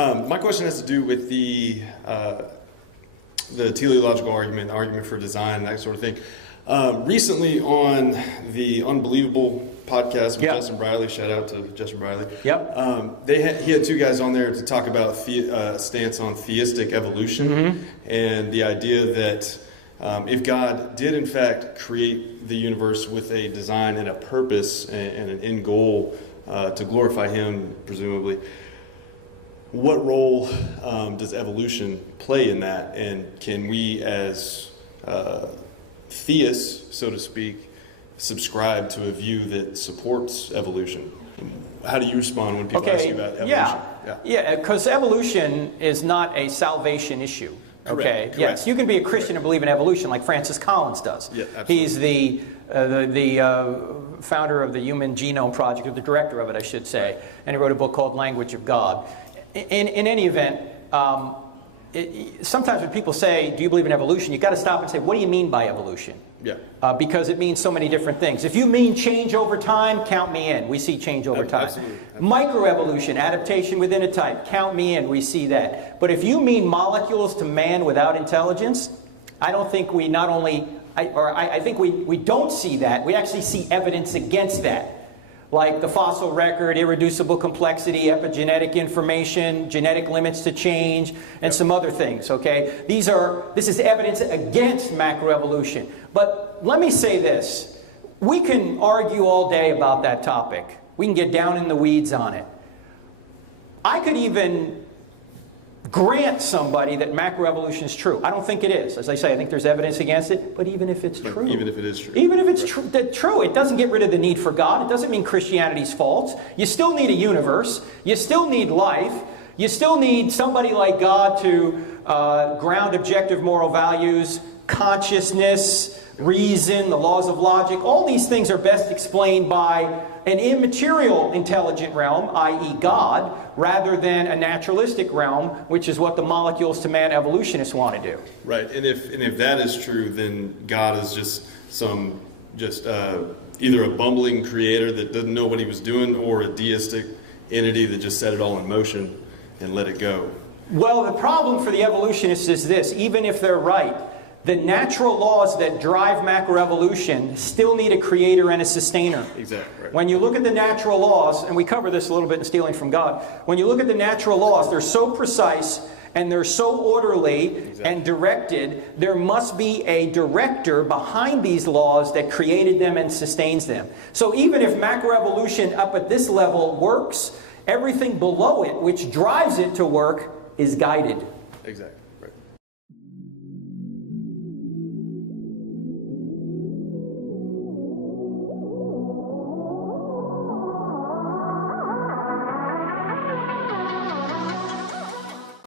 My question has to do with the teleological argument, the argument for design, that sort of thing. Recently on the Unbelievable podcast with Justin Briley, shout out to Justin Briley. Yep. He had two guys on there to talk about stance on theistic evolution, and the idea that if God did in fact create the universe with a design and a purpose and an end goal to glorify Him, presumably, what role does evolution play in that? And can we as theists, so to speak, subscribe to a view that supports evolution? How do you respond when people ask you about evolution? Yeah, because evolution is not a salvation issue. Correct. Yes, you can be a Christian and believe in evolution like Francis Collins does. Yeah, absolutely. He's the founder of the Human Genome Project, or the director of it, I should say, and he wrote a book called Language of God. In any event, sometimes when people say, do you believe in evolution, you've got to stop and say, what do you mean by evolution? Yeah. Because it means so many different things. If you mean change over time, count me in. We see change over time. Absolutely. Microevolution, adaptation within a type, count me in. We see that. But if you mean molecules to man without intelligence, I don't think we not only, I think we don't see that. We actually see evidence against that. Like the fossil record, irreducible complexity, epigenetic information, genetic limits to change, and some other things, okay? This is evidence against macroevolution. But let me say this. We can argue all day about that topic. We can get down in the weeds on it. I could even grant somebody that macroevolution is true. I don't think it is. As I say, I think there's evidence against it, but even if it's true. Even if it is true. Even if it's true, it doesn't get rid of the need for God. It doesn't mean Christianity's false. You still need a universe. You still need life. You still need somebody like God to ground objective moral values, consciousness, reason, the laws of logic. All these things are best explained by an immaterial intelligent realm, i.e. God, rather than a naturalistic realm, which is what the molecules to man evolutionists want to do. Right, and if that is true, then God is just either a bumbling creator that doesn't know what He was doing, or a deistic entity that just set it all in motion and let it go. Well, the problem for the evolutionists is this: even if they're right, the natural laws that drive macroevolution still need a creator and a sustainer. Exactly. Right. When you look at the natural laws, and we cover this a little bit in Stealing from God, when you look at the natural laws, they're so precise and they're so orderly and directed, there must be a director behind these laws that created them and sustains them. So even if macroevolution up at this level works, everything below it, which drives it to work, is guided. Exactly.